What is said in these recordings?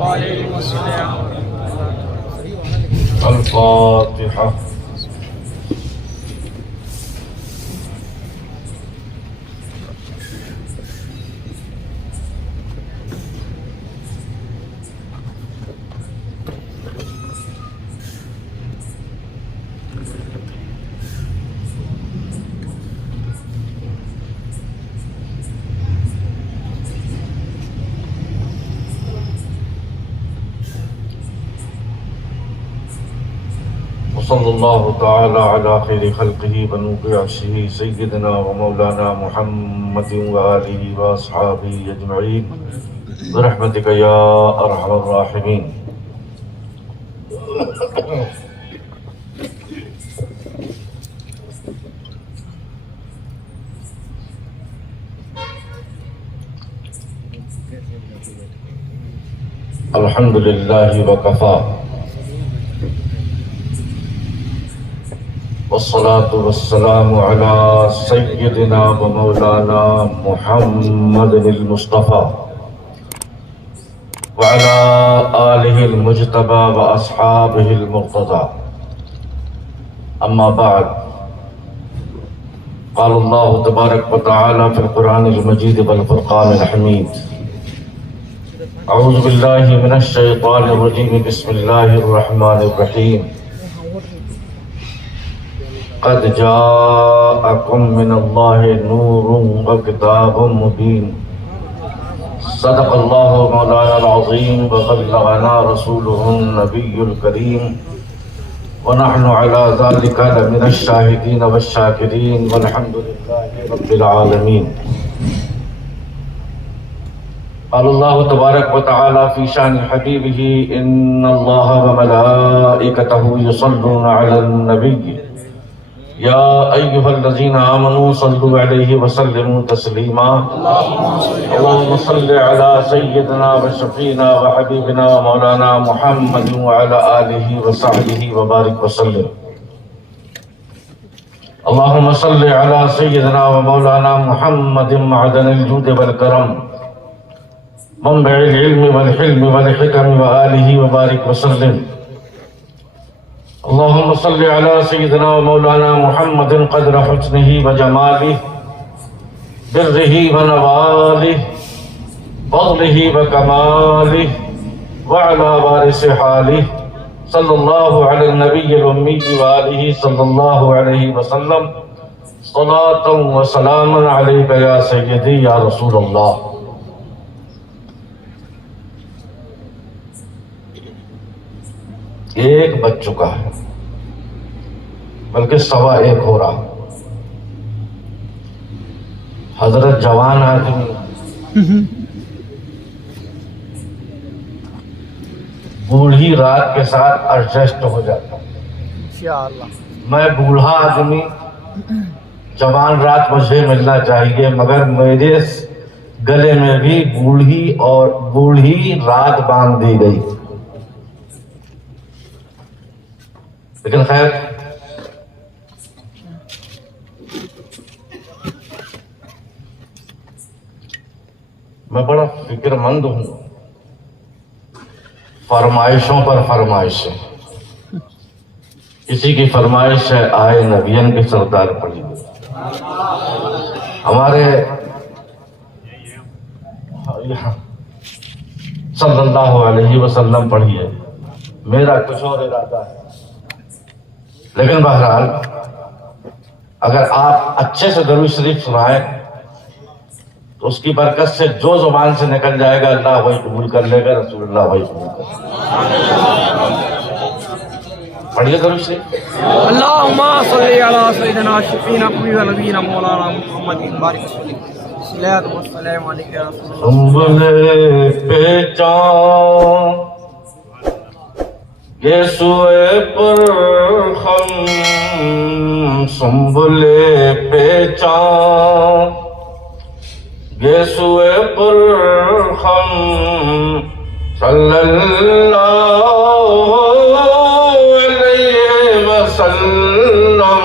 وعلیکم السلام الفاتحہ. صلی اللہ تعالی علی خیر خلقہ ونور عرشہ سیدنا و مولانا محمد و آلہ و اصحابہ اجمعین برحمتک یا ارحم الراحمین. الحمد للہ وکفا والصلاة والسلام على سيدنا ومولانا محمد المصطفى وعلى آله المجتبى وأصحابه المرتضى. أما بعد، قال الله تبارك وتعالى في القرآن المجيد والفرقان الحميد: أعوذ بالله من الشيطان الرجيم، بسم الله الرحمن الرحيم. قد جاءكم من الله نور وكتاب مبين. صدق الله مولانا العظيم وبلغنا رسوله النبي الكريم، ونحن على ذلك لمن الشاهدين والشاكرين، والحمد لله رب العالمين. قال الله تبارك وتعالى في شان حبيبه: إن الله وملائكته يصلون على النبي يا أيها الذين آمنوا صلوا عليه وسلموا تسليما. اللهم صل على سيدنا وشفينا وحبيبنا ومولانا محمد وعلى آله وصحبه وبارك وسلم. اللهم صل على سيدنا ومولانا محمد معدن الجود والكرم، منبع العلم والحلم والحكم وآله وبارك وسلم. اللهم صل على سيدنا ومولانا محمد قدر حسنه وجماله، بره ونواله، فضله وكماله، وعلى وارث حاله، صلى الله على النبي الأمي وآله صلى الله عليه وسلم. صلاة وسلاما عليك يا سيدي يا رسول الله. ایک بج چکا ہے، بلکہ 1:15 ہو رہا. حضرت جوان آدمی بوڑھی رات کے ساتھ ایڈجسٹ ہو جاتا. میں بوڑھا آدمی، جوان رات مجھے ملنا چاہیے، مگر میرے گلے میں بھی بوڑھی رات باندھ دی گئی. لیکن خیر، میں بڑا فکر مند ہوں. فرمائشوں پر فرمائشیں. کسی کی فرمائش ہے آئے نبیان کے سردار پڑھی. ہمارے صلی اللہ علیہ وسلم پڑھیے. میرا کچھ اور ارادہ ہے، لیکن بہرحال اگر آپ اچھے سے درود شریف سنائیں تو اس کی برکت سے جو زبان سے نکل جائے گا اللہ وہی قبول کر لے گا، رسول اللہ وہی قبول کر لے گا. پڑھیے درود شریف. اللہم صلی علی سیدنا شفینا قبیل نبینا مولانا محمد بارک وسلم. صلاۃ و سلام علیک یا رسول اللہ. سنبھلے پہچان یہ سوئے پر خم، سنبھلے پہچان یہ سوئے پر خم، صلی اللہ علیہ وسلم.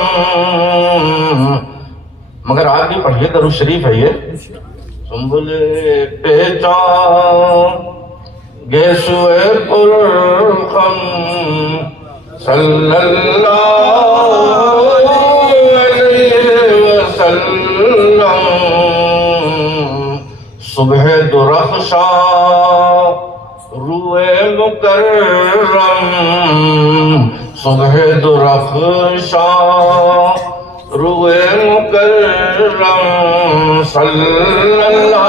مگر آپ بھی پڑھیے، درود شریف ہے یہ. سنبھلے پہچان گیسوئے پرخم صلی اللہ علیہ وسلم صبح درخشاں روئے مکرم صبح درخشاں روئے مکرم صلی اللہ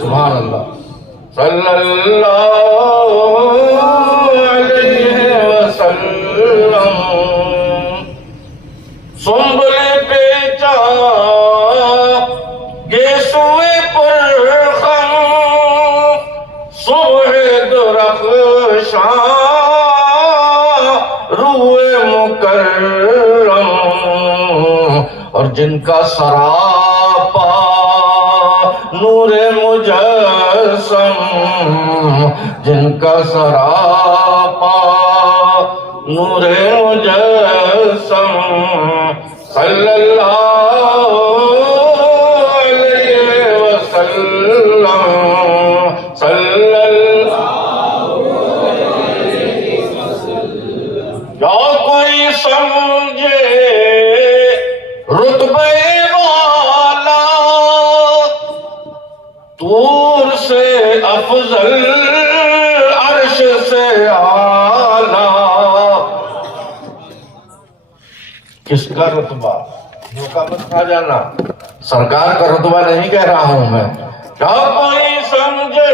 سبحان اللہ صلی اللہ علیہ وسلم سنبل پیچا گیسوئے پرخم صبح درخشاں روئے مکرم اور جن کا سراپا نور مجسم جن کا سراپا نور مجسم صلی اللہ علیہ وسلم صلی اللہ علیہ وسلم یا کوئی سمجھے رتبے والا طور سے افضل عرش سے اعلیٰ کس کا رتبہ دھوکہ مت کھا جانا سرکار کا رتبہ نہیں کہہ رہا ہوں میں کیا کوئی سمجھے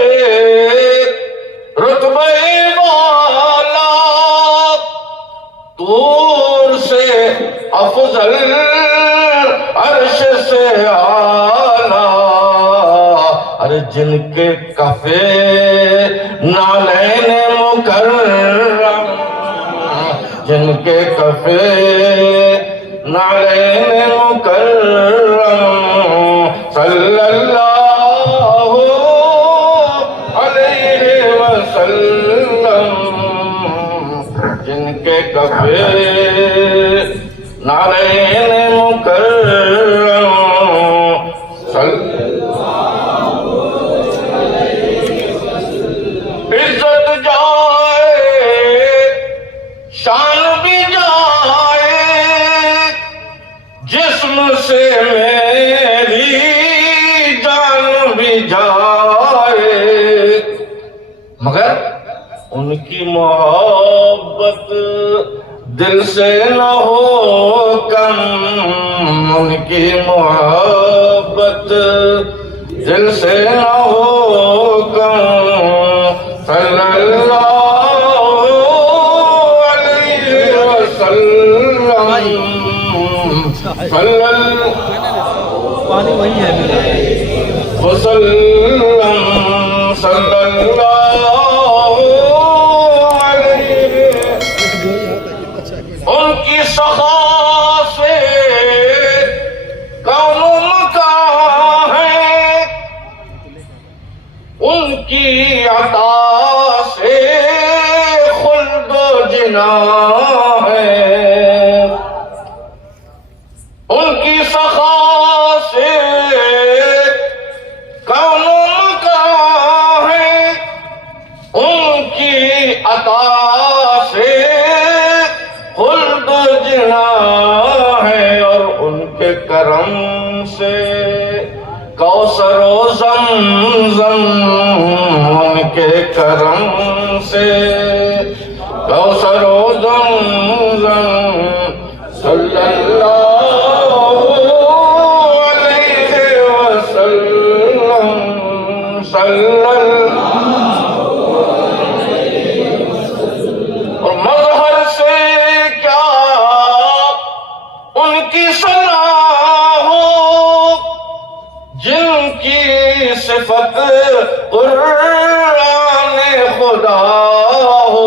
رتبہ والا طور سے افضل عرش سے اعلیٰ ارے جن کے کفے نالین مکرم جن کے کفے نالین مکرم صلی اللہ علیہ وسلم جن کے کفے نالین مکرم صلی عزت جائے شان بھی جائے جسم سے میری جان بھی جائے مگر ان کی محبت دل سے نہ ہو کم ان کی محبت دل سے نہ ہو کم صلی اللہ علیہ وسلم صلی اللہ پانی وہی ہے وسلم صلی اللہ علیہ ان کی سخا سے کون مکان ہے ان کی عطا سے خلد و جنا ہے ان کی سخا سے کون مکان ہے ان کی عطا سے خلد و جنا ہے اور ان کے کرم سے کوثر و زمزم ان کے کرم سے کوثر و زمزم صلی اللہ علیہ وسلم صلی اللہ اور مظہر سے کیا ان کی صلاح ہو جن کی صفت قرآن خدا ہو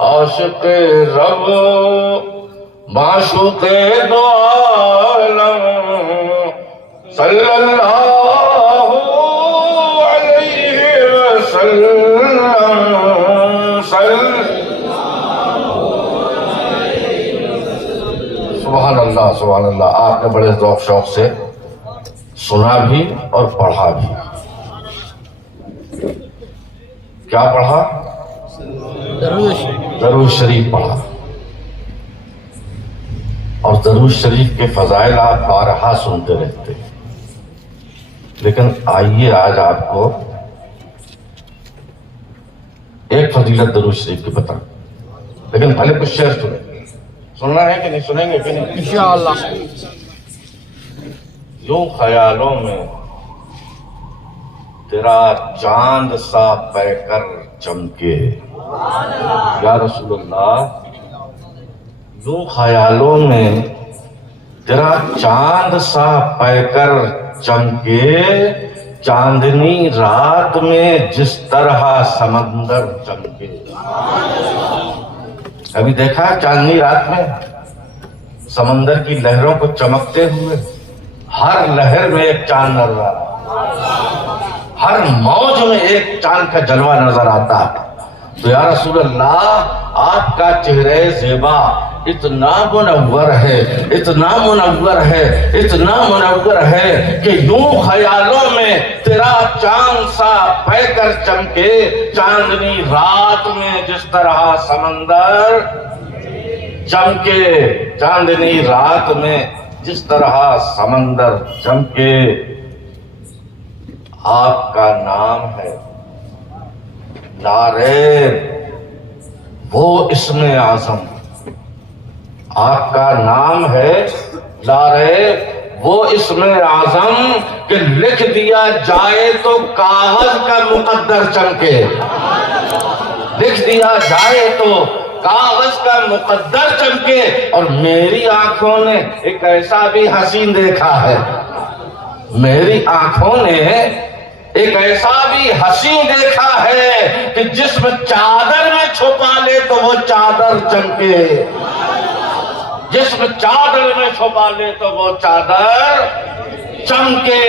عاشق رب معشوق دو عالم صلی اللہ علیہ وسلم سبحان اللہ سبحان اللہ. آپ نے بڑے ذوق شوق سے سنا بھی اور پڑھا بھی۔ کیا پڑھا؟ درود شریف پڑھا، اور درود شریف کے فضائل آپ بارہا سنتے رہتے۔ لیکن آئیے آج آپ کو ایک فضیلت درود شریف کی بتاؤں، لیکن پہلے کچھ شعر سنیں۔ سننا ہے کہ نہیں؟ سنیں گے کہ نہیں؟ انشاءاللہ۔ یوں خیالوں میں تیرا چاند سا پے کر چمکے، یا رسول اللہ، یوں خیالوں میں تیرا چاند سا پے کر چمکے، چاندنی رات میں جس طرح سمندر چمکے۔ کبھی دیکھا ہے چاندنی رات میں سمندر کی لہروں کو چمکتے ہوئے؟ ہر لہر میں ایک چاند نظر آتا، ہر موج میں ایک چاند کا جلوہ نظر آتا۔ تو یا رسول اللہ، آپ کا چہرہ زیبا اتنا منور ہے، اتنا منور ہے، اتنا منور ہے کہ یوں خیالوں میں تیرا چاند سا پے کر چمکے، چاندنی رات میں جس طرح سمندر چمکے، چاندنی رات میں جس طرح سمندر چمکے۔ آپ کا نام ہے لا ریب، وہ اسم اعظم۔ آپ کا نام ہے لا ریب، وہ اسم اعظم کہ لکھ دیا جائے تو کاغذ کا مقدر چمکے، لکھ دیا جائے تو کاغذ کا مقدر چمکے۔ اور میری آنکھوں نے ایک ایسا بھی حسین دیکھا ہے، میری آنکھوں نے ایک ایسا بھی حسین دیکھا ہے کہ جسم چادر میں چھپا لے تو وہ چادر چمکے، جسم چادر میں چھپا لے تو وہ چادر چمکے۔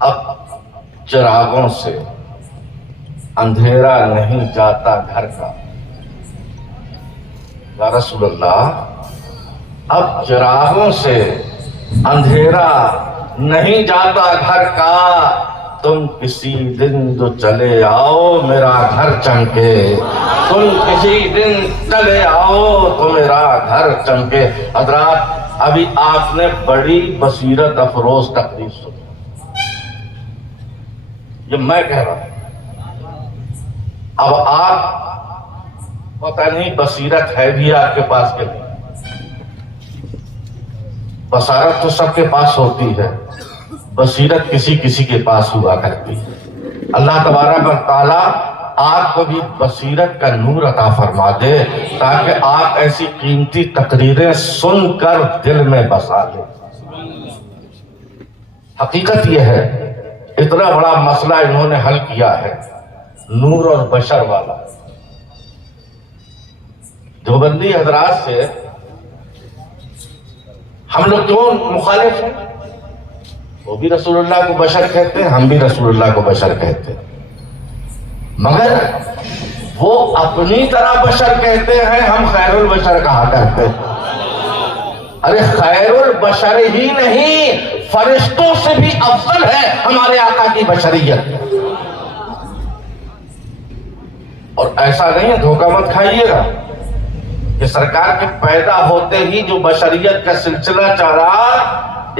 اب چراغوں سے اندھیرا نہیں جاتا گھر کا، یا رسول اللہ، اب چراغوں سے اندھیرا نہیں جاتا گھر کا، تم کسی دن جو چلے آؤ میرا گھر چمکے، تم کسی دن چلے آؤ تو میرا گھر چمکے۔ حضرات، ابھی آپ نے بڑی بصیرت افروز تقریر سنی، یہ میں کہہ رہا ہوں۔ اب آپ پتہ نہیں بصیرت ہے بھی آپ کے پاس کہ نہیں؟ بصارت تو سب کے پاس ہوتی ہے، بصیرت کسی کسی کے پاس ہوا کرتی ہے۔ اللہ تبارک و تعالیٰ آپ کو بھی بصیرت کا نور عطا فرما دے تاکہ آپ ایسی قیمتی تقریریں سن کر دل میں بسا لیں۔ حقیقت یہ ہے، اتنا بڑا مسئلہ انہوں نے حل کیا ہے، نور اور بشر والا۔ دیوبندی حضرات سے ہم لوگ کیوں مخالف ہیں؟ وہ بھی رسول اللہ کو بشر کہتے ہیں، ہم بھی رسول اللہ کو بشر کہتے ہیں، مگر وہ اپنی طرح بشر کہتے ہیں، ہم خیر البشر کہا کرتے ہیں۔ ارے خیر البشر ہی نہیں، فرشتوں سے بھی افضل ہے ہمارے آقا کی بشریت۔ اور ایسا نہیں ہے، دھوکہ مت کھائیے گا کہ سرکار کے پیدا ہوتے ہی جو بشریت کا سلسلہ چلا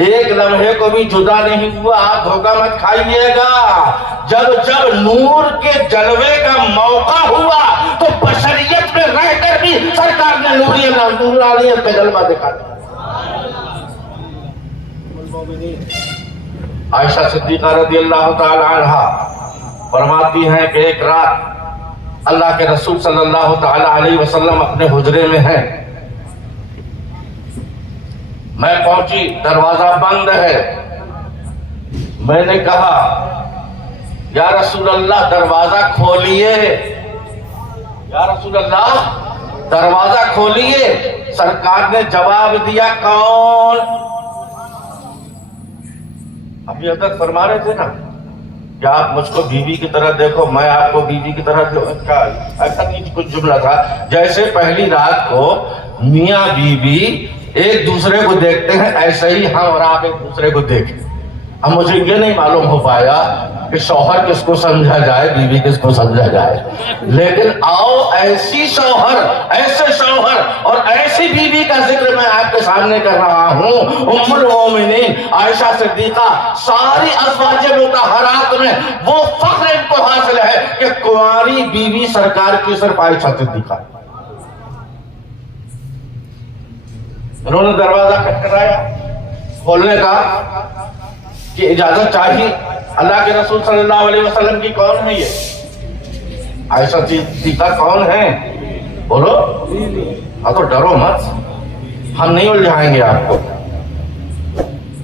ایک لمحے کو بھی جدا نہیں ہوا، آپ دھوکہ مت کھائیے گا۔ جب جب نور کے جلوے کا موقع ہوا تو بشریت میں رہ کر بھی سرکار نے نوریت کا جلوہ دکھا دیا۔ عائشہ صدیقہ رضی اللہ تعالی عنہا فرماتی ہیں کہ ایک رات اللہ کے رسول صلی اللہ تعالی علیہ وسلم اپنے حجرے میں ہیں، میں پہنچی، دروازہ بند ہے۔ میں نے کہا یا رسول اللہ دروازہ کھولیے، یا رسول اللہ دروازہ کھولیے۔ سرکار نے جواب دیا کون؟ ابھی حضرت فرما رہے تھے نا کہ آپ مجھ کو بیوی کی طرح دیکھو، میں آپ کو بیوی کی طرح دیکھو، ایسا نہیں کچھ جملہ تھا جیسے پہلی رات کو میاں بیوی ایک دوسرے کو دیکھتے ہیں ایسے ہی ہم اور آپ ایک دوسرے کو دیکھیں. اب مجھے یہ نہیں معلوم ہو پایا کہ شوہر کس کو سمجھا جائے, بیوی کس کو سمجھا جائے, لیکن آؤ ایسی شوہر, ایسے شوہر اور ایسی بیوی کا ذکر میں آپ کے سامنے کر رہا ہوں. ام المومنین عائشہ صدیقہ, ساری ازواج مطہرات میں وہ فخر ان کو حاصل ہے کہ کنواری بیوی سرکار کی صرف عائشہ صدیقہ. انہوں نے دروازہ کھٹکھٹایا, کھولنے کا کہ اجازت چاہیے. اللہ کے رسول صلی اللہ علیہ وسلم کی کون ہے یہ عائشہ صدیقہ کون ہے؟ بولو. ہاں تو ڈرو مت, ہم نہیں الجھائیں گے آپ کو.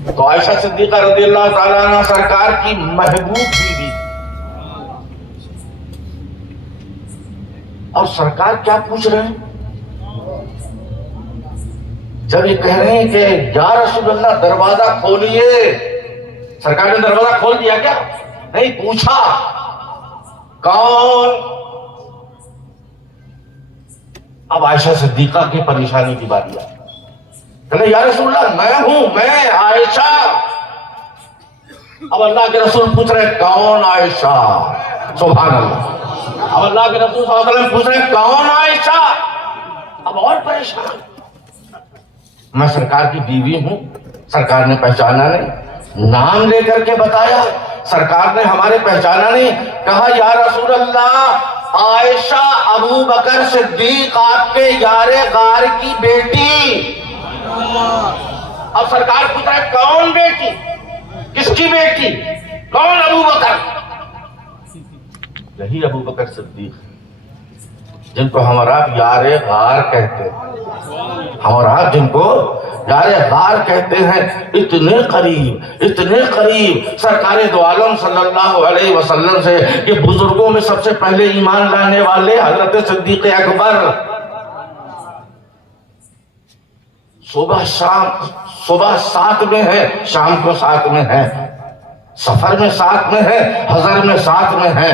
تو عائشہ صدیقہ رضی اللہ تعالیٰ عنہ سرکار کی محبوب بیوی, اور سرکار کیا پوچھ رہے ہیں جب یہ کہہ رہے ہیں کہ یا رسول اللہ دروازہ کھولیے. سرکار نے دروازہ کھول دیا کیا؟ نہیں, پوچھا کون. اب عائشہ صدیقہ کی پریشانی کی باری آئی. کہنے یا رسول اللہ میں ہوں, میں عائشہ. اب اللہ کے رسول پوچھ رہے کون عائشہ؟ سبحان اللہ. اب اللہ کے رسول صلی اللہ علیہ وسلم پوچھ رہے کون عائشہ؟ اب اور پریشان. میں سرکار کی بیوی ہوں. سرکار نے پہچانا نہیں, نام لے کر کے بتایا. سرکار نے ہمارے پہچانا نہیں. کہا یا رسول اللہ عائشہ ابو بکر صدیق آپ کے یار غار کی بیٹی. اب سرکار پوچھ رہا ہے کون بیٹی, کس کی بیٹی, کون ابو بکر؟ یہی ابو بکر صدیق جن کو ہمارا یار غار کہتے ہیں, ہمارا جن کو یار غار کہتے ہیں. اتنے قریب سرکار دو عالم صلی اللہ علیہ وسلم سے کہ بزرگوں میں سب سے پہلے ایمان لانے والے حضرت صدیق اکبر. صبح ساتھ میں ہے, شام کو ساتھ میں ہے, سفر میں ساتھ میں ہے, حضر میں ساتھ میں ہے,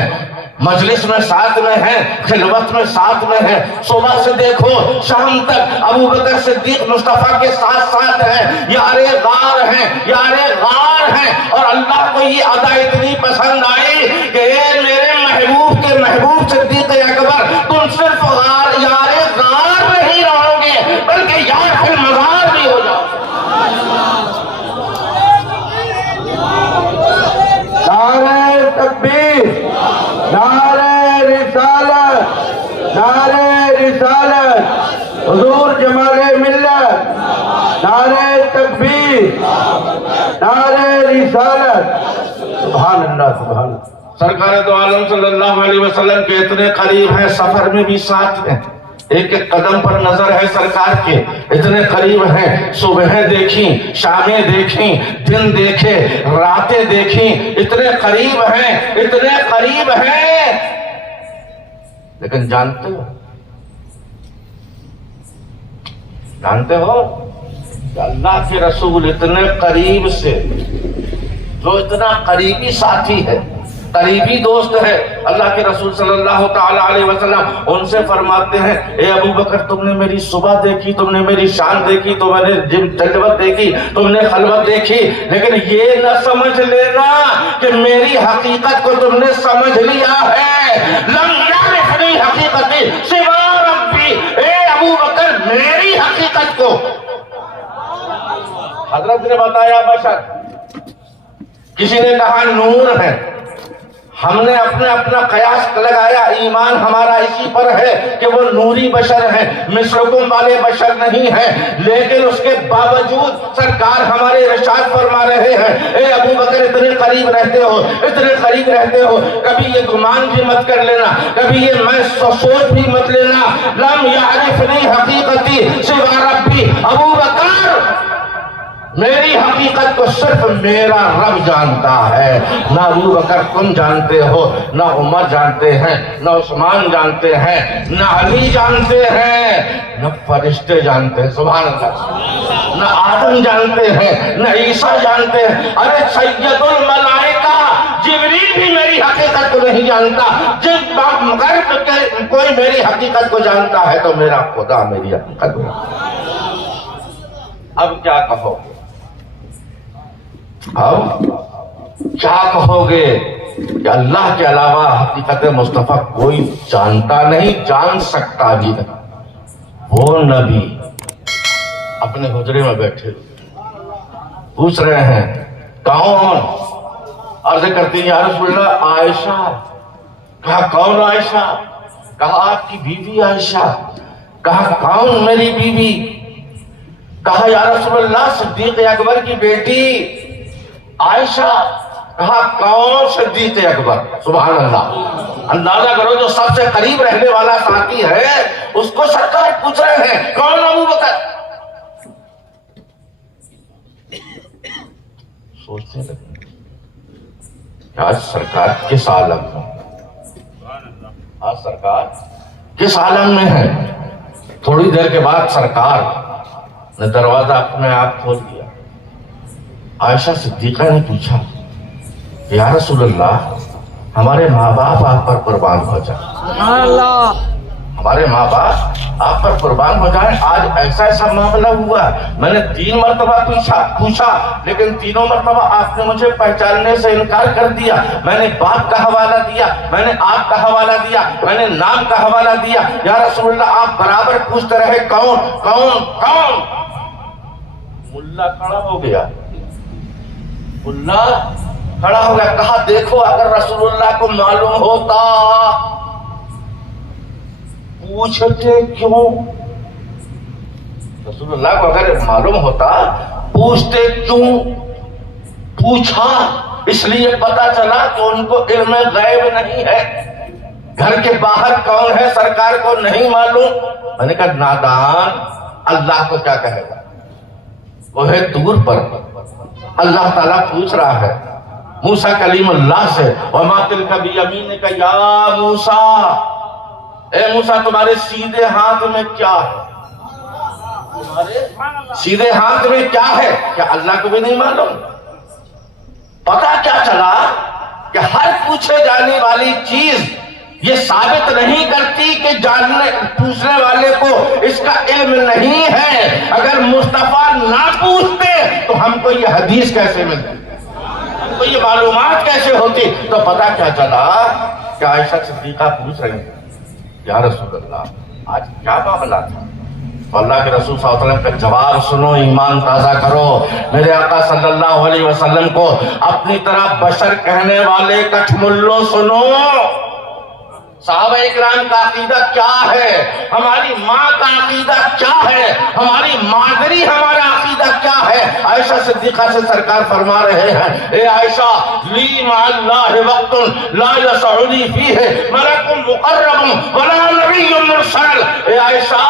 مجلس میں ساتھ میں ہے, خلوت میں ساتھ میں ہے. صبح سے دیکھو شام تک ابو بکر صدیق مصطفیٰ کے ساتھ ہیں, یار غار ہیں, یار غار ہیں. اور اللہ کو یہ ادا اتنی پسند آئی کہ اے میرے محبوب کے محبوب صدیق اکبر, تم صرف یار غار نہیں رہو گے بلکہ یار فی المزار بھی ہو جاؤ. نعرہ تکبیر, نعرہ رسالت, نعرہ رسالت, حضور جمال ملت, نعرہ تکبیر, نعرہ رسالت. سبحان اللہ, سبحان اللہ. سرکار دو عالم صلی اللہ علیہ وسلم کے اتنے قریب ہیں, سفر میں بھی ساتھ ہیں, ایک ایک قدم پر نظر ہے سرکار کے, اتنے قریب ہیں. صبح دیکھیں, شامیں دیکھیں, دن دیکھے, راتیں دیکھیں, اتنے قریب ہیں, اتنے قریب ہیں. لیکن جانتے ہو کہ اللہ کے رسول اتنے قریب سے, جو اتنا قریبی ساتھی ہے, قریبی دوست ہے اللہ کے رسول صلی اللہ تعالیٰ علیہ وسلم, ان سے فرماتے ہیں اے ابو بکر تم نے میری صبح دیکھی, تم نے میری شان دیکھی, تم نے جلوت دیکھی, تم نے خلوت دیکھی, لیکن یہ نہ سمجھ لینا کہ میری حقیقت کو تم نے سمجھ لیا ہے. لم یعرفنی حقیقتی سوا ربی. اے ابو بکر میری حقیقت کو حضرت نے بتایا بشر, کسی نے کہا نور ہے, ہم نے اپنا قیاس لگایا, ایمان ہمارا اسی پر ہے کہ وہ نوری بشر ہیں, مصرکم والے بشر نہیں ہیں. لیکن اس کے باوجود سرکار ہمارے ارشاد فرما رہے ہیں اے ابو بکر اتنے قریب رہتے ہو, اتنے قریب رہتے ہو, کبھی یہ گمان بھی مت کر لینا, کبھی یہ میں سوچ بھی مت لینا. لم یعرفنی حقیقتی سوا ربی. ابو بکر میری حقیقت کو صرف میرا رب جانتا ہے. نہ ابو بکر تم جانتے ہو, نہ عمر جانتے ہیں, نہ عثمان جانتے ہیں, نہ علی جانتے ہیں, نہ فرشتے جانتے ہیں, سبحان اللہ, نہ آدم جانتے ہیں, نہ عیسیٰ جانتے ہیں. ارے سید الملائکہ جبریل بھی میری حقیقت کو نہیں جانتا. جب غرب کے کوئی میری حقیقت کو جانتا ہے تو میرا خدا میری حقیقت کو. اب کیا کہو گے؟ اب کیا کہو گے کہ اللہ کے علاوہ حقیقت مصطفیٰ کوئی جانتا نہیں، جان سکتا بھی نہیں؟ وہ نبی اپنے حجرے میں بیٹھے پوچھ رہے ہیں کون؟ عرض کرتی ہیں یا رسول اللہ عائشہ۔ کہا کون عائشہ؟ کہا آپ کی بیوی عائشہ۔ کہا کون میری بیوی؟ کہا یا رسول اللہ صدیق اکبر کی بیٹی عائشہ۔ کہا کون صدیق اکبر؟ سبحان اللہ، اندازہ کرو جو سب سے قریب رہنے والا ساتھی ہے اس کو سرکار پوچھ رہے ہیں کون ابو بکر؟ سوچنے لگے کہ آج سرکار کس عالم میں، آج سرکار کس عالم میں ہے؟ تھوڑی دیر کے بعد سرکار نے دروازہ اپنے آپ کھول دیا۔ عائشہ صدیقہ نے پوچھا یا رسول اللہ ہمارے ماں باپ آپ پر قربان ہو جائیں، ہمارے ماں باپ آپ پر قربان ہو جائیں، آج ایسا ایسا معاملہ ہوا، میں نے 3 مرتبہ پوچھا لیکن تینوں مرتبہ آپ نے مجھے پہچاننے سے انکار کر دیا۔ میں نے باپ کا حوالہ دیا، میں نے آپ کا حوالہ دیا، میں نے نام کا حوالہ دیا، یا رسول اللہ آپ برابر پوچھتے رہے کون کون کون؟ ملا کھڑا ہو گیا، ملا کھڑا ہو گیا، کہا دیکھو اگر رسول اللہ کو معلوم ہوتا پوچھتے کیوں؟ رسول اللہ کو اگر معلوم ہوتا پوچھتے کیوں؟ پوچھا اس لیے پتا چلا کہ ان کو علم غیب نہیں ہے، گھر کے باہر کون ہے سرکار کو نہیں معلوم۔ میں نے کہا نادان، اللہ کو کیا کہے گا؟ وہ ہے دور پر، اللہ تعالیٰ پوچھ رہا ہے موسیٰ کلیم اللہ سے وَمَا تِلْكَ بِيَمِينِكَ يَا موسیٰ، اے موسیٰ تمہارے سیدھے ہاتھ میں کیا ہے؟ تمہارے سیدھے ہاتھ میں کیا ہے؟ کیا اللہ کو بھی نہیں معلوم؟ پتا کیا چلا کہ ہر پوچھے جانے والی چیز یہ ثابت نہیں کرتی کہ پوچھنے والے کو اس کا علم نہیں ہے۔ اگر مصطفیٰ نہ پوچھتے تو ہم کو یہ حدیث کیسے ملتی، ہم کو یہ معلومات کیسے ہوتی؟ تو پتا کیا چلا کہ عائشہ صدیقہ پوچھ رہی ہیں یا رسول اللہ آج کیا معاملہ تھا؟ تو اللہ کے رسول صلی اللہ علیہ وسلم کا جواب سنو، ایمان تازہ کرو۔ میرے آقا صلی اللہ علیہ وسلم کو اپنی طرح بشر کہنے والے کٹھ ملو سنو، صحابہ اکرام کا عقیدہ کیا ہے، ہماری ماں کا عقیدہ کیا ہے، ہماری مادری ہمارا عقیدہ کیا ہے۔ عائشہ صدیقہ سے سرکار فرما رہے ہیں اے عائشہ لی مع اللہ وقت لا یسعنی فیہ ملک مقرب ولا نبی مرسل۔ اے عائشہ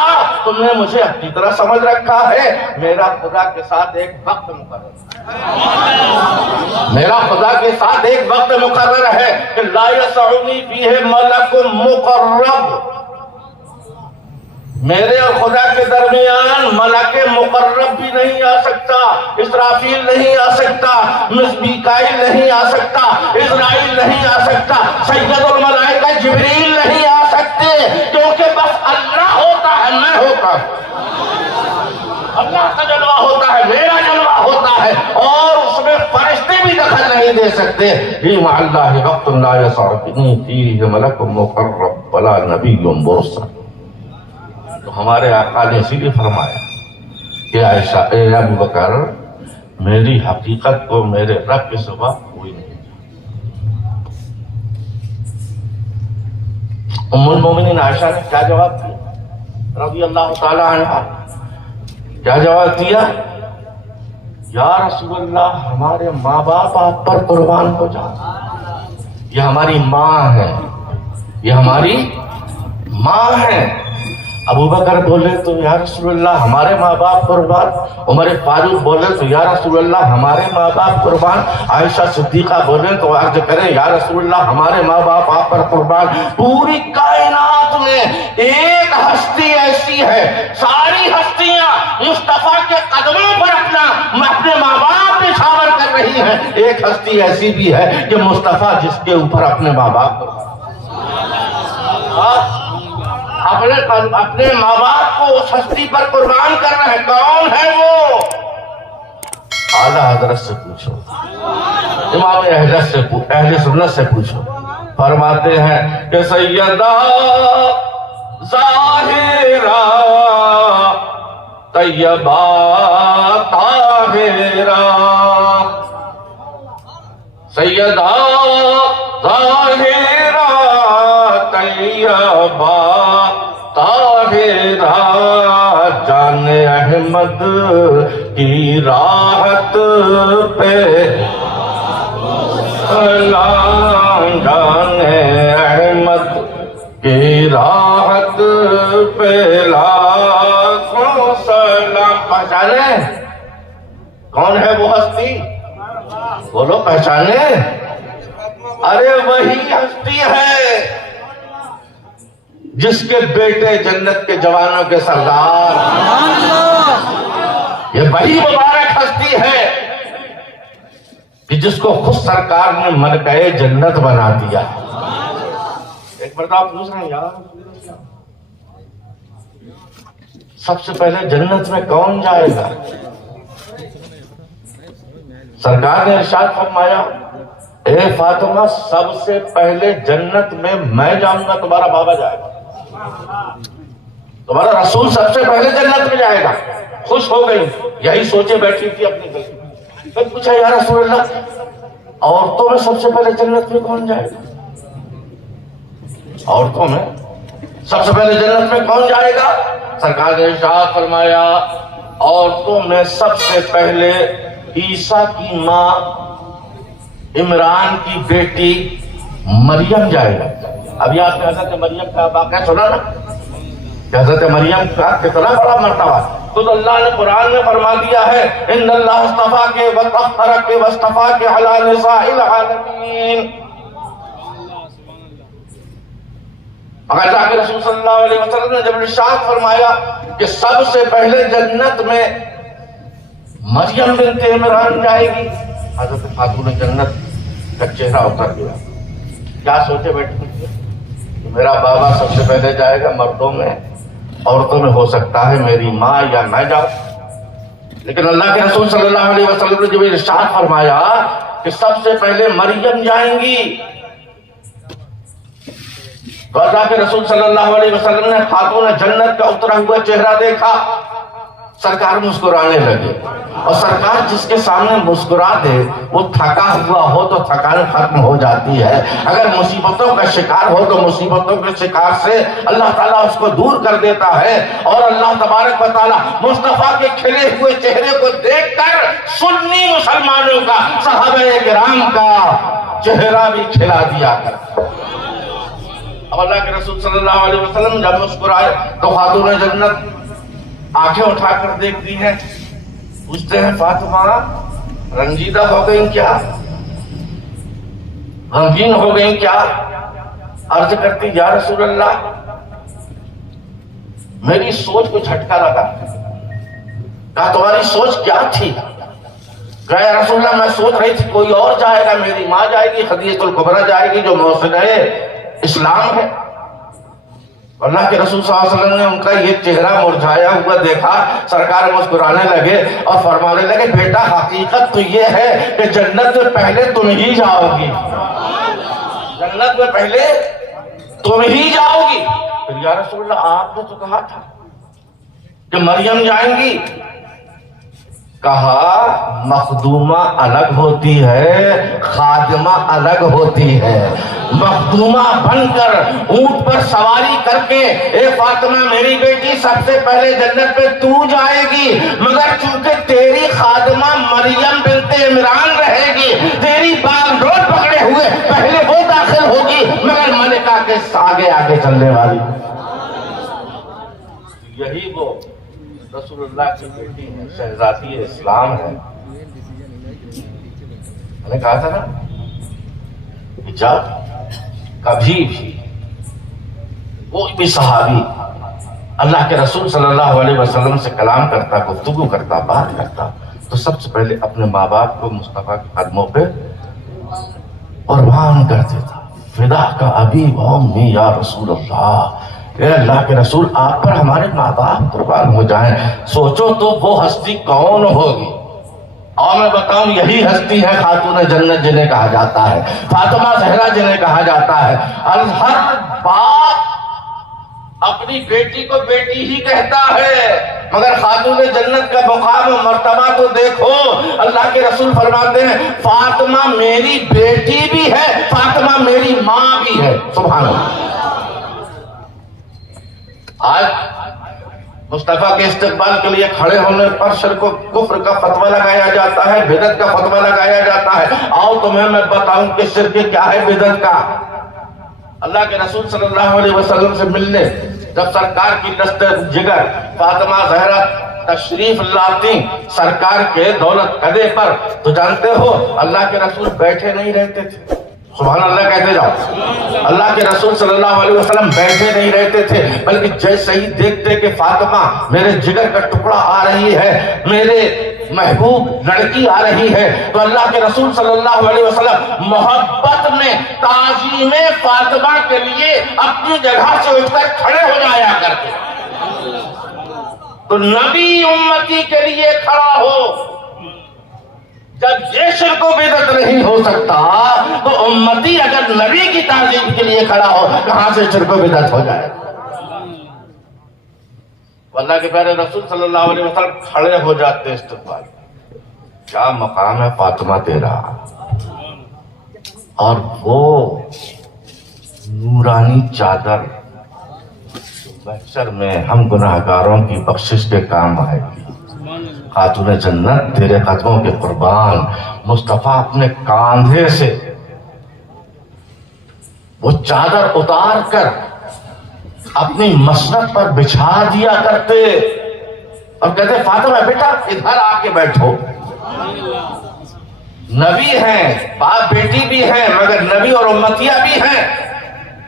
تم نے مجھے اپنی طرح سمجھ رکھا ہے، میرا خدا کے ساتھ ایک وقت مقرر ہے، میرا خدا کے ساتھ ایک وقت مقرر ہے کہ لا یسعنی فیہ ملک مقرب، میرے اور خدا کے درمیان ملک مقرب بھی نہیں آ سکتا، اسرافیل نہیں آ سکتا، میکائیل نہیں آ سکتا، اسرائیل نہیں آ سکتا، سید الملائکہ جبریل نہیں آ سکتے، کیونکہ بس اللہ ہوتا ہے، میں ہوتا ہوں، اللہ کا جلوہ ہوتا ہے، میرا جلوہ ہوتا ہے، اور اس میں فرشتے بھی دخل نہیں دے سکتے۔ ہی مع اللہ وقت لا یسعنی فیہ ملک مقرب ولا نبی مرسل۔ تو ہمارے آقا نے اسی لیے فرمایا کہ عائشہ اے ابو بکر میری حقیقت کو میرے رب کے سوا کوئی نہیں جانتا۔ ام المومنین عائشہ نے کیا جواب دیا رضی اللہ تعالی عنہ؟ کیا جواب دیا؟ یا رسول اللہ ہمارے ماں باپ آپ پر قربان ہو جائیں، یہ ہماری ماں ہے، یہ ہماری ماں ہے۔ ابو بکر بولے تو یا رسول اللہ ہمارے ماں باپ قربان، عمر فاروق بولے تو یا رسول اللہ ہمارے ماں باپ قربان، عائشہ صدیقہ بولے تو عرض کریں یا رسول اللہ ہمارے ماں باپ آپ پر قربان۔ پوری کائنات میں ایک ہستی ایسی ہے، ساری ہستیاں مصطفیٰ کے قدموں پر اپنے ماں باپ نچھاور کر رہی ہیں، ایک ہستی ایسی بھی ہے کہ مصطفیٰ جس کے اوپر اپنے ماں باپ قربان۔ اپنے ماں باپ کو اس ہستی پر قربان کر رہے ہیں. کون ہے وہ؟ اعلیٰ حضرت سے پوچھو, امام اہل سنت سے پوچھو. فرماتے ہیں کہ سیدہ ظاہرہ طیبہ طاہرہ, سیدہ ظاہرہ طیبہ طاہرہ, جان احمد کی راحت پہ سلام, جان احمد کی راحت پہ لاکھوں سلام. پہچانے کون ہے وہ ہستی؟ بولو پہچانے. ارے وہی ہستی ہے جس کے بیٹے جنت کے جوانوں کے سردار. یہ وہی مبارک ہستی ہے کہ جس کو خود سرکار نے ملکہ جنت بنا دیا. ایک مرتبہ پوچھ رہے ہیں یار, سب سے پہلے جنت میں کون جائے گا؟ سرکار نے ارشاد فرمایا, اے فاطمہ سب سے پہلے جنت میں جاؤں گا, تمہارا بابا جائے گا. تمہارا رسول سب سے پہلے جنت میں جائے گا. خوش ہو گئی, یہی سوچے بیٹھی تھی اپنی دل میں. پھر پوچھا یا رسول اللہ عورتوں میں سب سے پہلے جنت میں کون جائے گا؟ عورتوں میں سب سے پہلے جنت میں کون جائے گا؟ سرکار نے ارشاد فرمایا عورتوں میں سب سے پہلے عیسیٰ کی ماں عمران کی بیٹی مریم جائے گا. ابھی آپ نے حضرت مریم کا واقعہ سنا نا, کہ حضرت مریم کا کتنا بڑا مرتبہ. تو اللہ نے قرآن میں فرما دیا ہے ان اللہ اصطفاک وطہرک واصطفاک علی نساء العالمین. مگر جا کے رسول صلی اللہ علیہ وسلم نے جب ارشاد فرمایا کہ سب سے پہلے جنت میں مریم بنت عمران جائے گی, حضرت خاتون جنت کا چہرہ اتر گیا. کیا سوچے بیٹھے, میرا بابا سب سے پہلے جائے گا مردوں میں, عورتوں میں ہو سکتا ہے میری ماں یا میں جاؤں. لیکن اللہ کے رسول صلی اللہ علیہ وسلم نے جب ارشاد فرمایا کہ سب سے پہلے مریم جائیں گی, تو اللہ کے رسول صلی اللہ علیہ وسلم نے خاتون جنت کا اترا ہوا چہرہ دیکھا. سرکار مسکرانے لگے, اور سرکار جس کے سامنے مسکرا دے وہ تھکا ہوا ہو تو تھکان ختم ہو جاتی ہے. اگر مصیبتوں کا شکار ہو تو مصیبتوں کے شکار سے اللہ تعالیٰ اس کو دور کر دیتا ہے. اور اللہ تبارک و تعالیٰ مصطفیٰ کے کھلے ہوئے چہرے کو دیکھ کر سنی مسلمانوں کا, صحابہ کرام کا چہرہ بھی کھلا دیا کرتا. اب اللہ کے رسول صلی اللہ علیہ وسلم جب مسکرائے تو خاتون جنت آنکھیں اٹھا کر دیکھتی ہیں, پوچھتے ہیں فاطمہ رنجیدہ ہو گئی کیا, غمگین ہو گئی کیا؟ عرض کرتی یا رسول اللہ میری سوچ کو جھٹکا لگا. کہا تمہاری سوچ کیا تھی؟ کہا یا رسول اللہ میں سوچ رہی تھی کوئی اور جائے گا, میری ماں جائے گی, خدیجہ الکبریٰ جائے گی جو محسنہ اسلام ہے. اللہ کے رسول صلی اللہ علیہ وسلم نے ان کا یہ چہرہ مرجھایا ہوا دیکھا, سرکار مسکرانے لگے اور فرمانے لگے بیٹا حقیقت تو یہ ہے کہ جنت میں پہلے تم ہی جاؤ گی, جنت میں پہلے تم ہی جاؤ گی. پھر یا رسول اللہ آپ نے تو کہا تھا کہ مریم جائیں گی. کہا مخدومہ الگ ہوتی ہے, خادمہ الگ ہوتی ہے. مخدومہ بن کر اونٹ پر سواری کر کے اے فاطمہ میری بیٹی سب سے پہلے جنت پہ تو جائے گی, مگر چونکہ تیری خادمہ مریم بنت عمران رہے گی, تیری باغ ڈور پکڑے ہوئے پہلے وہ داخل ہوگی, مگر ملکہ کے آگے آگے چلنے والی. یہی وہ رسول اللہ کی بیٹی ہے, شہزادی اسلام ہے. میں نے کہا تھا نا کہ جب کبھی بھی کوئی بھی صحابی اللہ کے رسول صلی اللہ علیہ وسلم سے کلام کرتا, گفتگو کرتا, بات کرتا, تو سب سے پہلے اپنے ماں باپ کو مصطفیٰ کے قدموں پہ قربان کر دیتا. فدا کا ابی و امی یا رسول اللہ, اے اللہ کے رسول آپ پر ہمارے ماں باپ قربان ہو جائیں، سوچو تو وہ ہستی کون ہوگی؟ اور میں بتاؤں یہی ہستی ہے خاتون جنت جنہیں کہا جاتا ہے، فاطمہ زہرا جنہیں کہا جاتا ہے۔ ہر باپ اپنی بیٹی کو بیٹی ہی کہتا ہے، مگر خاتون جنت کا مقام و مرتبہ تو دیکھو۔ اللہ کے رسول فرماتے ہیں فاطمہ میری بیٹی بھی ہے، فاطمہ میری ماں بھی ہے۔ سبحان اللہ۔ آج مصطفیٰ کے استقبال کے لیے کھڑے ہونے پر شرک و کفر کا فتویٰ لگایا جاتا ہے، بدعت کا فتویٰ لگایا جاتا ہے۔ آؤ تمہیں میں بتاؤں کہ شرک کیا ہے، بدعت کا۔ اللہ کے رسول صلی اللہ علیہ وسلم سے ملنے جب سرکار کی دست جگر فاطمہ زہرا تشریف لاتی سرکار کے دولت قدے پر، تو جانتے ہو اللہ کے رسول بیٹھے نہیں رہتے تھے۔ سبحان اللہ کہتے جاؤ۔ اللہ کے رسول صلی اللہ علیہ وسلم بیٹھے نہیں رہتے تھے، بلکہ جیسے ہی دیکھتے کہ فاطمہ میرے جگر کا ٹکڑا آ رہی ہے، میرے محبوب لڑکی آ رہی ہے، تو اللہ کے رسول صلی اللہ علیہ وسلم محبت میں تعظیم فاطمہ کے لیے اپنی جگہ سے اٹھ کر کھڑے ہو جایا کرتے۔ تو نبی امتی کے لیے کھڑا ہو، جب یہ شرک و بدعت نہیں ہو سکتا تو امتی اگر نبی کی تعظیم کے لیے کھڑا ہو کہاں سے شرک و بدعت ہو جائے؟ اللہ کے پیارے رسول صلی اللہ علیہ وسلم کھڑے ہو جاتے استقبال۔ کیا مقام ہے فاطمہ تیرا، اور وہ نورانی چادر محشر میں ہم گناہگاروں کی بخشش کے کام آئے گی۔ خاتون جنت تیرے قدموں کے قربان، مصطفیٰ اپنے کاندھے سے وہ چادر اتار کر اپنی مسند پر بچھا دیا کرتے اور کہتے فاطمہ بیٹا ادھر آ کے بیٹھو۔ نبی ہیں، باپ بیٹی بھی ہیں، مگر نبی اور امتیہ بھی ہیں۔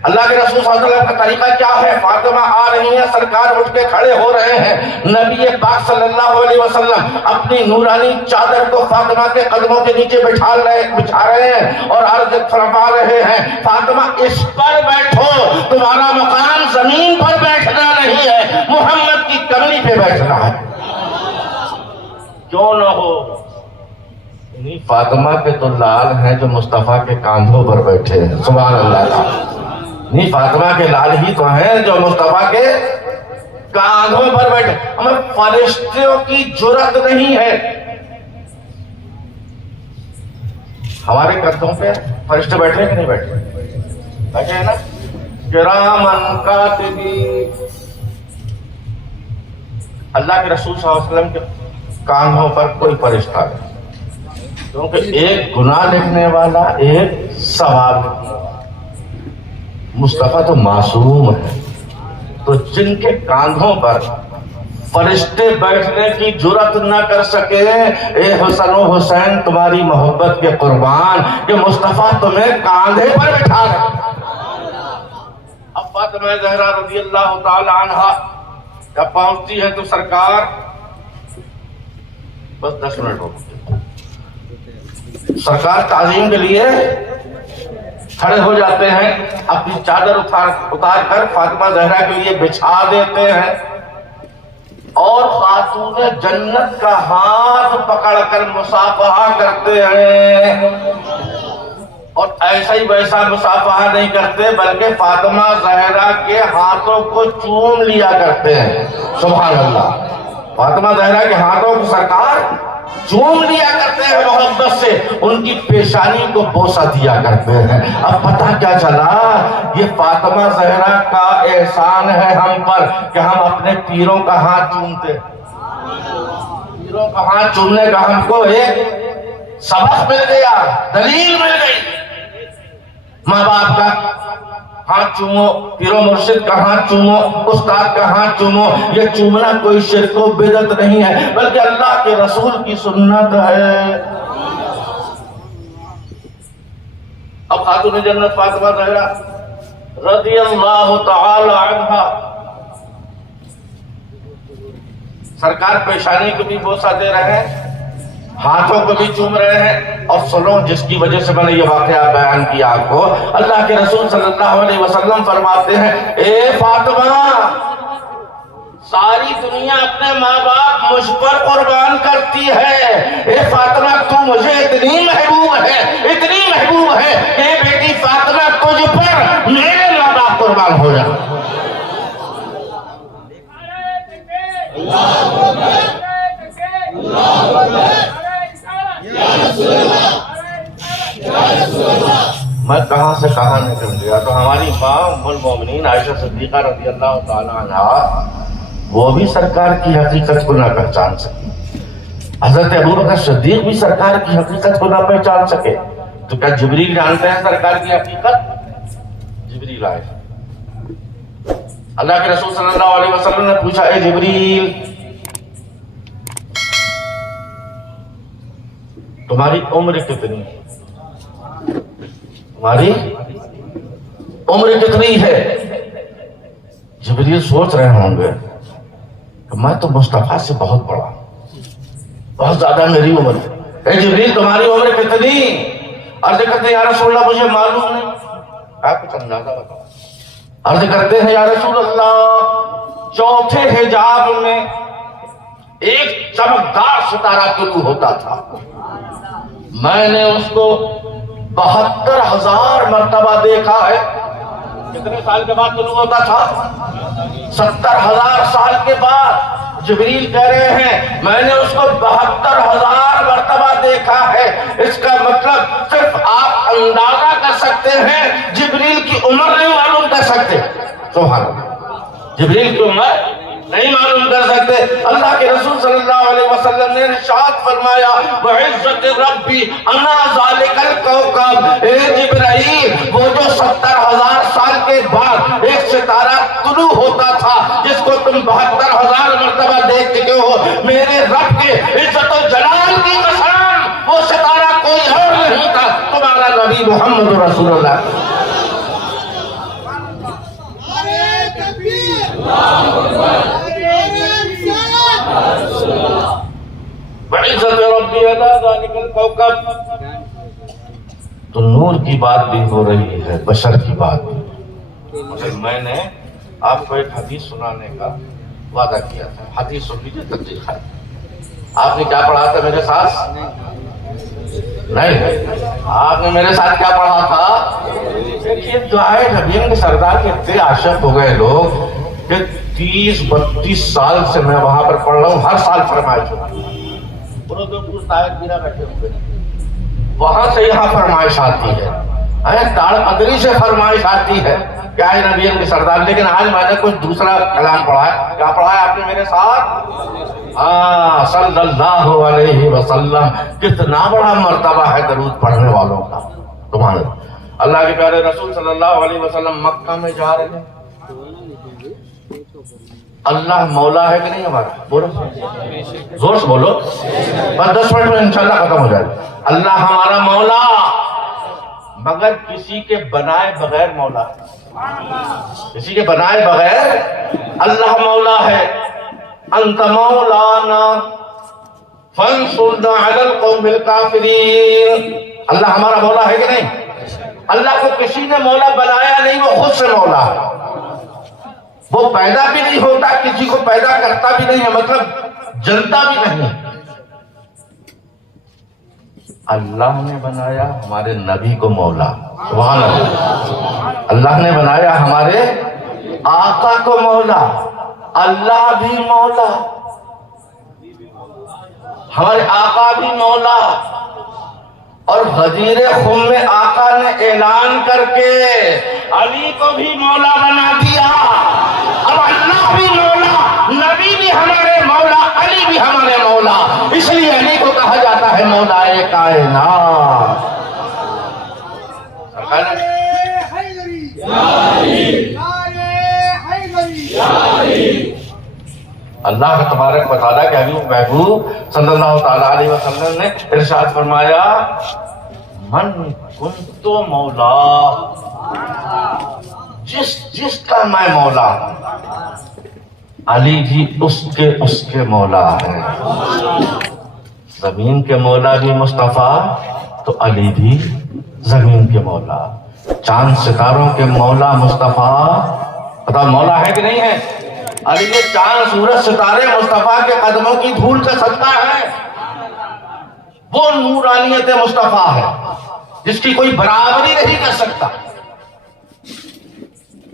اللہ کے رسول صلی اللہ علیہ وسلم کا طریقہ کیا ہے؟ فاطمہ آ رہی ہیں، سرکار اٹھ کے کھڑے ہو رہے ہیں، نبی پاک صلی اللہ علیہ وسلم اپنی نورانی چادر کو فاطمہ کے قدموں کے نیچے بچھا رہے ہیں اور عرض فرما رہے ہیں فاطمہ اس پر بیٹھو، تمہارا مقام زمین پر بیٹھنا نہیں ہے، محمد کی کملی پہ بیٹھنا ہے۔ کیوں نہ ہو؟ فاطمہ کے تو لال ہیں جو مصطفیٰ کے کاندھوں پر بیٹھے ہیں۔ سبحان اللہ۔ نہیں، فاطمہ کے لال ہی تو ہیں جو مصطفیٰ کے کاندھوں پر بیٹھے۔ ہمیں فرشتوں کی جرات نہیں ہے، ہمارے کندھوں پہ فرشتے بیٹھے کہ نہیں بیٹھے؟ بیٹھے ہیں نا، کرامن کاتبین۔ اللہ کے رسول صلی اللہ علیہ وسلم کے کاندھوں پر کوئی فرشتہ نہیں، کیونکہ ایک گناہ لکھنے والا، ایک ثواب لکھنے والا۔ مصطفیٰ تو معصوم ہے، تو جن کے کاندھوں پر فرشتے بیٹھنے کی جرات نہ کر سکے، اے حسن و حسین تمہاری محبت کے قربان کہ مصطفیٰ تمہیں کاندھے پر بٹھا رہے۔ اب فاطمہ زہرا رضی اللہ تعالی عنہا جب پہنچتی ہے تو سرکار بس 10 منٹ روکتے، سرکار تعظیم کے لیے کھڑے ہو جاتے ہیں، اپنی چادر اتار کر فاطمہ زہرا کے لیے بچھا دیتے ہیں اور خاتون جنت کا ہاتھ پکڑ کر مصافحہ کرتے ہیں، اور ایسا ہی ویسا مصافحہ نہیں کرتے بلکہ فاطمہ زہرا کے ہاتھوں کو چوم لیا کرتے ہیں۔ سبحان اللہ۔ فاطمہ زہرا کے ہاتھوں کو سرکار چوم لیا کرتے ہیں محبت سے، ان کی پیشانی کو بوسہ دیا کرتے ہیں۔ اب پتہ کیا چلا؟ یہ فاطمہ زہرا کا احسان ہے ہم پر کہ ہم اپنے پیروں کا ہاتھ چومتے ہیں۔ پیروں کا ہاتھ چومنے کا ہم کو ایک سبق مل گیا، دلیل مل گئی۔ ماں باپ کا ہاتھ چومو، پیر و مرشد کا ہاتھ چومو، استاد کا ہاتھ چومو، یہ چومنا کوئی شرک و بدعت نہیں ہے بلکہ اللہ کے رسول کی سنت ہے۔ اب خاتون جنت فاطمہ زہرا رضی اللہ تعالی عنہا سرکار پیشانی کو بھی بوسہ دے رہے ہیں، ہاتھوں کو بھی چوم رہے ہیں. اور سنو جس کی وجہ سے میں نے یہ واقعہ بیان کیا آپ کو. اللہ کے رسول صلی اللہ علیہ وسلم فرماتے ہیں اے فاطمہ ساری دنیا اپنے ماں باپ مجھ پر قربان کرتی ہے. اے فاطمہ تو مجھے اتنی محبوب ہے کہ بیٹی فاطمہ تجھ پر میرے ماں باپ قربان ہو جائے. میں کہاں سے کہاں نکل گیا. تو ہماری ماں ام المومنین عائشہ صدیقہ رضی اللہ تعالی عنہ وہ بھی سرکار کی حقیقت کو نہ پہچان سکے. حضرت ابوبکر صدیق بھی سرکار کی حقیقت کو نہ پہچان سکے. تو کیا جبریل جانتے ہیں سرکار کی حقیقت؟ جبریل آئے. اللہ کے رسول صلی اللہ علیہ وسلم نے پوچھا اے جبریل تمہاری عمر کتنی ہے؟ تمہاری عمر کتنی ہے؟ جبریل سوچ رہے ہوں گے کہ میں تو مصطفیٰ سے بہت بڑا ہوں, بہت زیادہ میری عمر ہے. اے جبریل تمہاری عمر کتنی؟ عرض کرتے ہیں یا رسول اللہ مجھے معلوم نہیں. آپ کچھ اندازہ بتاؤ. عرض کرتے ہیں یا رسول اللہ چوتھے حجاب میں ایک چمکدار ستارہ طلوع ہوتا تھا. میں نے اس کو 72,000 مرتبہ دیکھا ہے. کتنے سال کے بعد طلوع ہوتا تھا؟ 70,000 سال کے بعد. جبریل کہہ رہے ہیں میں نے اس کو 72,000 مرتبہ دیکھا ہے. اس کا مطلب صرف آپ اندازہ کر سکتے ہیں, جبریل کی عمر نہیں معلوم کر سکتے. سبحان اللہ, جبریل کی عمر نہیں معلوم کر سکتے. اللہ کے رسول صلی اللہ علیہ وسلم نے ارشاد فرمایا وعزت ربی انا ذالک الکوکب. اے جبرائیل وہ جو 70,000 سال کے بعد ایک ستارہ طلوع ہوتا تھا جس کو تم 72,000 مرتبہ دیکھ چکے ہو, میرے رب کے عزت و جلال کی قسم وہ ستارہ کوئی اور نہیں تھا, تمہارا نبی محمد رسول اللہ. وعزت ربی انا ذالک الکوکب. تو نور کی بات بھی ہو رہی ہے, بشر کی بات بھی. مگر میں نے آپ کو ایک حدیث سنانے کا وعدہ کیا تھا. حدیث سن لیجیے تفصیل ہے. آپ نے کیا پڑھا تھا میرے ساتھ؟ نہیں, آپ نے میرے ساتھ کیا پڑھا تھا؟ یہ دعائے نبی کے سردار کے اتنے عاشق ہو گئے لوگ کہ 30-32 سال سے میں وہاں پر پڑھ رہا ہوں. ہر سال فرمائش ہوتی ہے. بیٹھے ہوئے وہاں سے یہاں فرمائش آتی ہے, تاڑ قدری سے فرمائش آتی ہے کیا ہے نبی کے سردار. لیکن آج میں نے کچھ دوسرا کلام پڑھا ہے. کیا پڑھا ہے آپ نے میرے ساتھ؟ صلی اللہ علیہ وسلم. کتنا بڑا مرتبہ ہے درود پڑھنے والوں کا. تمہارے اللہ کے پیارے رسول صلی اللہ علیہ وسلم مکہ میں جا رہے ہیں. اللہ مولا ہے کہ نہیں ہمارا؟ بولو زور سے بولو, بس 10 منٹ میں انشاءاللہ ختم ہو جائے. اللہ ہمارا مولا مگر کسی کے بنائے بغیر مولا ہے. کسی کے بنائے بغیر اللہ مولا ہے. انت مولانا فانصرنا علی القوم الکافرین. اللہ ہمارا مولا ہے کہ نہیں؟ اللہ کو کسی نے مولا بنایا نہیں, وہ خود سے مولا ہے. وہ پیدا بھی نہیں ہوتا, کسی کو پیدا کرتا بھی نہیں ہے, مطلب جنتا بھی نہیں. اللہ نے بنایا ہمارے نبی کو مولا. سبحان اللہ. اللہ نے بنایا ہمارے آقا کو مولا. اللہ بھی مولا, ہمارے آقا بھی مولا. اور غدیر خم میں آقا نے اعلان کر کے علی کو بھی مولا بنا دیا. اب اللہ بھی مولا, نبی بھی ہمارے مولا, علی بھی ہمارے مولا. اس لیے علی کو کہا جاتا ہے مولا کائنات. اللہ کا تبارک و تعالیٰ کے حبیب محبوب صلی اللہ تعالیٰ علیہ وسلم نے ارشاد فرمایا من کنت مولا, جس کا میں مولا ہوں, علی بھی اس کے مولا ہے. زمین کے مولا بھی مصطفیٰ تو علی بھی زمین کے مولا، چاند ستاروں کے مولا مصطفیٰ، پتا مولا ہے کہ نہیں ہے؟ علی یہ چاند سورج ستارے مصطفیٰ کے قدموں کی دھول کا صدقہ ہے، وہ نورانیت مصطفیٰ ہے جس کی کوئی برابری نہیں کر سکتا۔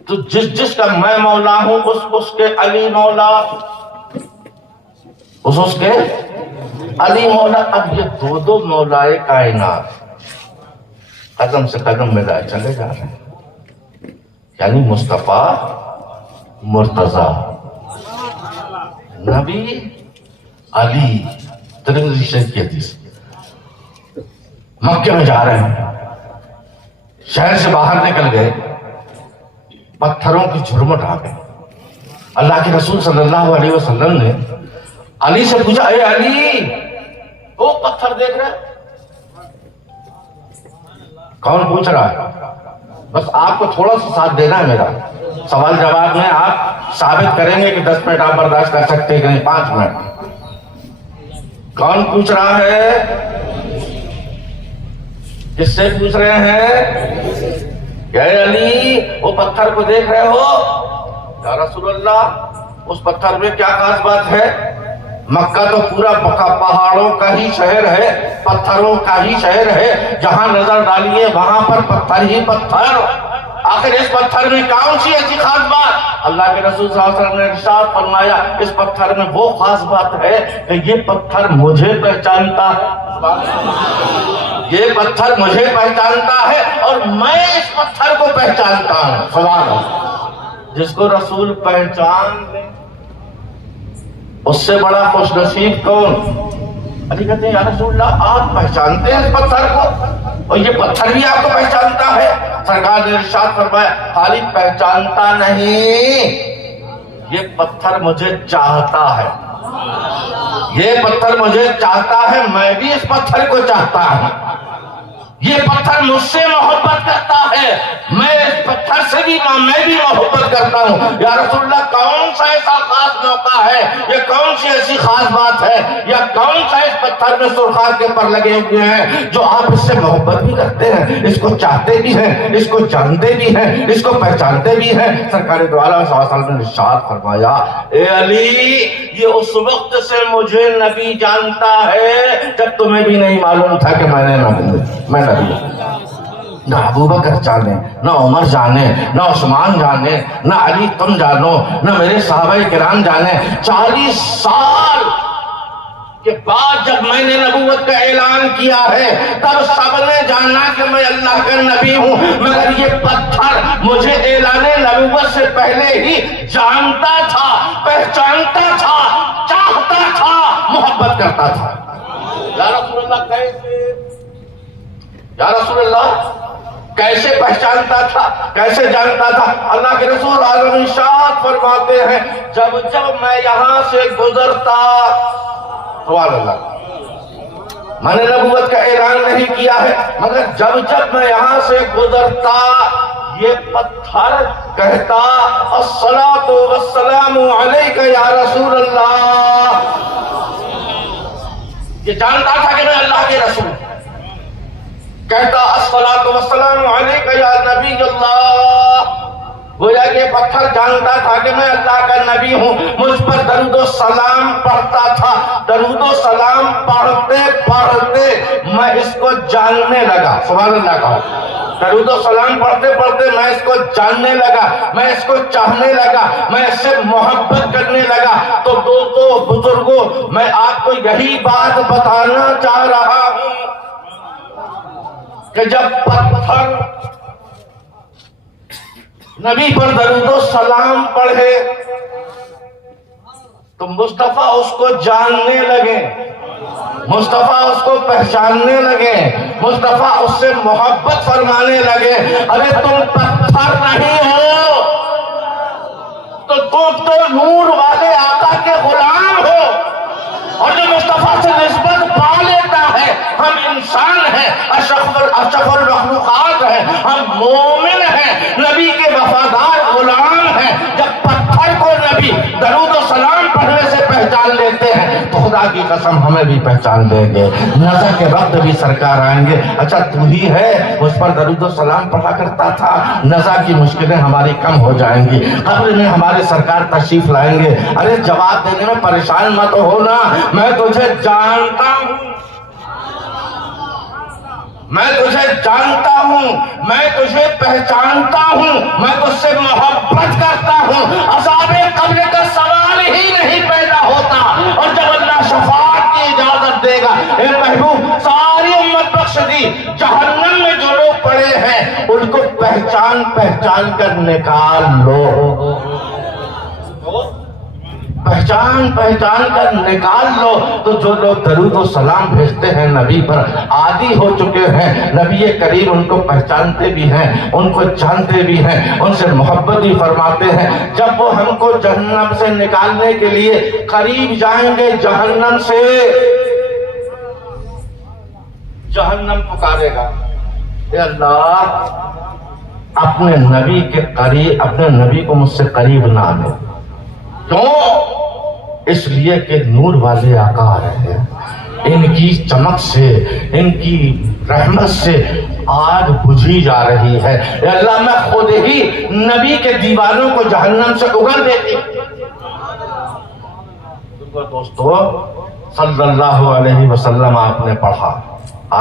تو جس کا میں مولا ہوں اس کے علی مولا، اس کے علی مولا۔ اب یہ دو مولائے کائنات قدم سے قدم ملائے چلے جا رہے ہیں، یعنی مصطفیٰ مرتضیٰ، نبی علی۔ ترمذی شریف کی حدیث، مکے میں جا رہے ہیں، شہر سے باہر نکل گئے، پتھروں کی جھرمٹ آ گئی۔ اللہ کے رسول صلی اللہ علیہ وسلم نے علی سے پوچھا، اے علی وہ پتھر دیکھ رہے؟ کون پوچھ رہا ہے؟ بس آپ کو تھوڑا سا ساتھ دینا ہے میرا، سوال جواب میں آپ ثابت کریں گے کہ 10 منٹ آپ برداشت کر سکتے ہیں کہ نہیں، 5 منٹ۔ کون پوچھ رہا ہے؟ کس سے پوچھ رہے ہیں؟ اے علی وہ پتھر کو دیکھ رہے ہو؟ یا رسول اللہ اس پتھر میں کیا خاص بات ہے؟ مکہ تو پورا پہاڑوں کا ہی شہر ہے، پتھروں کا ہی شہر ہے، جہاں نظر ڈالیے وہاں پر پتھر ہی پتھر۔ آخر اس پتھر میں کون سی ایسی خاص بات؟ اللہ کے رسول صلی اللہ علیہ وسلم نے ارشاد فرمایا، اس پتھر میں وہ خاص بات ہے کہ یہ پتھر مجھے پہچانتا ہے، یہ پتھر مجھے پہچانتا ہے اور میں اس پتھر کو پہچانتا ہوں۔ سبحان اللہ، جس کو رسول پہچان لے اس سے بڑا خوش نصیب کون؟ علی کہتے ہیں یا رسول اللہ آپ پہچانتے ہیں اس پتھر کو اور یہ پتھر بھی آپ کو پہچانتا ہے؟ سرکار نے ارشاد فرمایا خالی پہچانتا نہیں، یہ پتھر مجھے چاہتا ہے، یہ پتھر مجھے چاہتا ہے، میں بھی اس پتھر کو چاہتا ہوں، یہ پتھر مجھ سے محبت کرتا ہے، میں اس پتھر سے بھی میں بھی محبت کرتا ہوں۔ یا رسول اللہ کون سا ایسا خاص موقع ہے، یہ کون سی ایسی خاص بات ہے، یا کون سا اس پتھر میں سرخاب کے پر لگے ہوئے ہیں جو آپ اس سے محبت بھی کرتے ہیں، اس کو چاہتے بھی ہیں، اس کو جانتے بھی ہیں، اس کو پہچانتے بھی ہیں؟ سرکار دو عالم صلی اللہ علیہ وسلم نے ارشاد فرمایا اے علی یہ اس وقت سے مجھے نبی جانتا ہے جب تمہیں بھی نہیں معلوم تھا کہ میں نبی۔ نہ ابو بکر جانے، نہ عمر جانے، نہ عثمان جانے، نہ علی تم جانو، نہ میرے صحابہ کرام جانے۔ 40 سال کے بعد جب میں نے نبوت کا اعلان کیا ہے تب سب نے جانا کہ میں اللہ کا نبی ہوں، مگر یہ پتھر مجھے اعلان نبوت سے پہلے ہی جانتا تھا، پہچانتا تھا، چاہتا تھا، محبت کرتا تھا۔ یا رسول اللہ کیسے؟ یا رسول اللہ کیسے پہچانتا تھا، کیسے جانتا تھا؟ اللہ کے رسول عالم ارشاد فرماتے ہیں جب میں یہاں سے گزرتا، سبحان اللہ، میں نے نبوت کا اعلان نہیں کیا ہے مگر جب میں یہاں سے گزرتا یہ پتھر کہتا الصلاۃ والسلام علیک یا رسول اللہ، یہ جانتا تھا کہ میں اللہ کے رسول، کہتا الصلاۃ والسلام علیک یا نبی اللہ، گویا کہ پتھر جانتا تھا کہ میں اللہ کا نبی ہوں، مجھ پر درود و سلام پڑھتا تھا، درود و سلام پڑھتے پڑھتے میں اس کو جاننے لگا، سبحان اللہ کہا، درود و سلام پڑھتے پڑھتے میں اس کو جاننے لگا، میں اس کو چاہنے لگا، میں اس سے محبت کرنے لگا۔ تو دوستو بزرگوں میں آپ کو یہی بات بتانا چاہ رہا ہوں کہ جب پتھر نبی پر درود و سلام پڑھے تو مصطفیٰ اس کو جاننے لگے، مصطفیٰ اس کو پہچاننے لگے، مصطفیٰ اس سے محبت فرمانے لگے۔ ارے تم پتھر نہیں ہو تو تم تو نور والے آقا کے غلام ہو، اور جو مصطفیٰ سے نسبت پا لیتا ہے ہم انسان ہیں، اشرف المخلوقات ہیں، ہم مومن ہیں، نبی کے وفادار غلام ہیں۔ جب پتھر کو نبی درود و سلام پڑھنے سے پہچان لیتے ہیں تو خدا کی قسم ہمیں بھی پہچان لیں گے. نظر کے وقت بھی سرکار آئیں گے, اچھا تو ہی ہے اس پر درود و سلام پڑھا کرتا تھا, نظر کی مشکلیں ہماری کم ہو جائیں گی. قبر میں ہمارے سرکار تشریف لائیں گے, ارے جواب دینے میں پریشان مت ہونا, میں تجھے جانتا ہوں, میں تجھے جانتا ہوں, میں تجھے پہچانتا ہوں, میں تجھ سے محبت کرتا ہوں. عذاب قبر کا سوال ہی نہیں پیدا ہوتا, اور جب اللہ شفاعت کی اجازت دے گا, اے محبوب ساری امت بخش دی, جہنم میں جو لوگ پڑے ہیں ان کو پہچان پہچان کر نکال لو, پہچان پہچان کر نکال لو. تو جو لوگ درود و سلام بھیجتے ہیں نبی پر عادی ہو چکے ہیں, نبی کریم ان کو پہچانتے بھی ہیں, ان کو جانتے بھی ہیں, ان سے محبت بھی فرماتے ہیں. جب وہ ہم کو جہنم سے نکالنے کے لیے قریب جائیں گے, جہنم سے جہنم پکارے گا, اے اللہ اپنے نبی کے قریب, اپنے نبی کو مجھ سے قریب نہ آنے. کیوں؟ اس لیے کہ نور والے آقا آ رہے ہیں, ان کی چمک سے, ان کی رحمت سے آگ بجھی جا رہی ہے. اے اللہ میں خود ہی نبی کے دیوانوں کو جہنم سے اگل دیتی. دوستو صلی اللہ علیہ وسلم آپ نے پڑھا,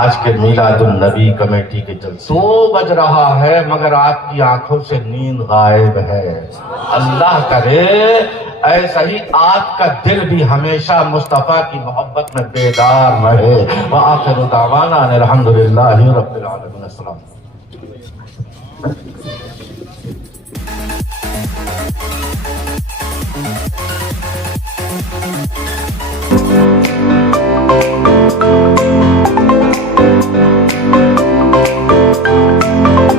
آج کے میلاد النبی کمیٹی کے جلسے 2 بج رہا ہے مگر آپ کی آنکھوں سے نیند غائب ہے. اللہ کرے ایسا ہی آپ کا دل بھی ہمیشہ مصطفیٰ کی محبت میں بیدار رہے. وآخر دعوانا ان الحمدللہ رب العالمین. السلام.